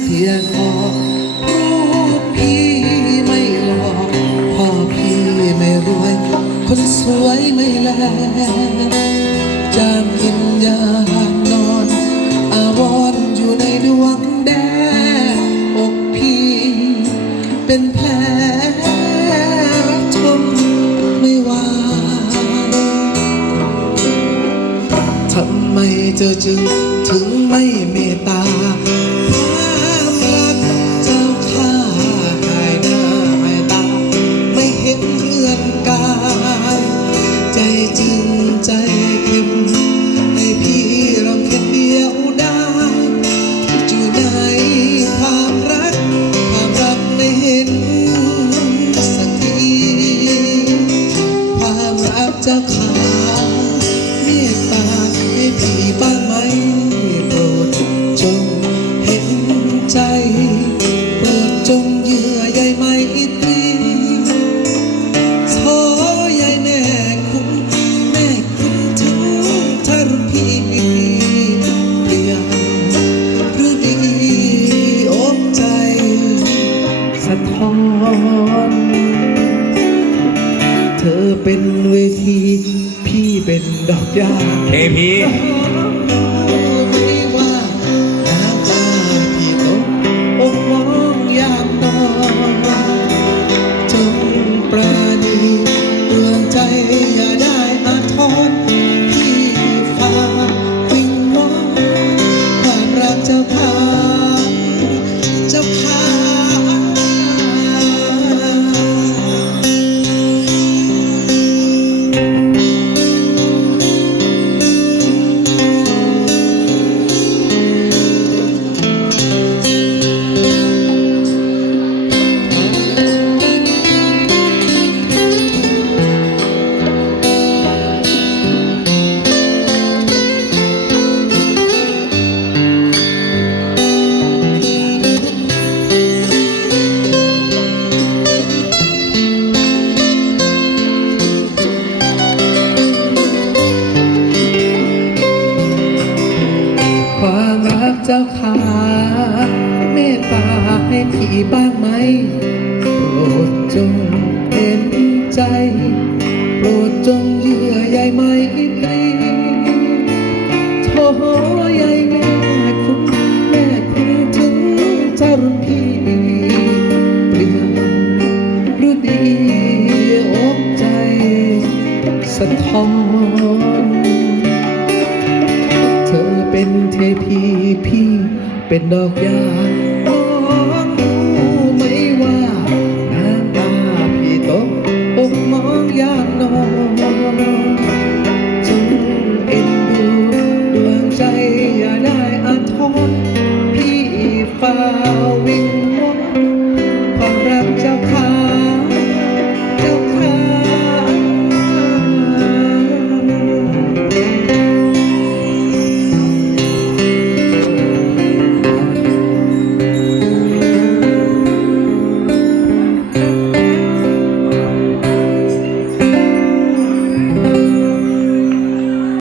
เทียคอรูปพี่ไม่หล่อพ่อพี่ไม่รวย คนสวยไม่แลจามกินยานอน อาวรณ์อยู่ในดวงแดงอกพี่เป็นแผล ทำไมเธอจึงถึงไม่เมตตา อดีอกใจสะท้อนเธอเป็นเวที พี่เป็นดอกยาเทพีากเจ้าขาเมตตาให้พี่บ้างไหมโปรดจงเห็นใจโปรดจงเยื่อใยไมตรีโทใยแม่คุณแม่คุณถึงทารุณพี่เปลี่ยนรือดีอกใจสะท้อน เป็นเทพีพี่เป็นดอกยาต้องรู้ไหมว่าน้ำตาพี่ตกอกมองยามนอนจงเอ็นดูดวงใจอย่าได้อาทรพี่ฟ้า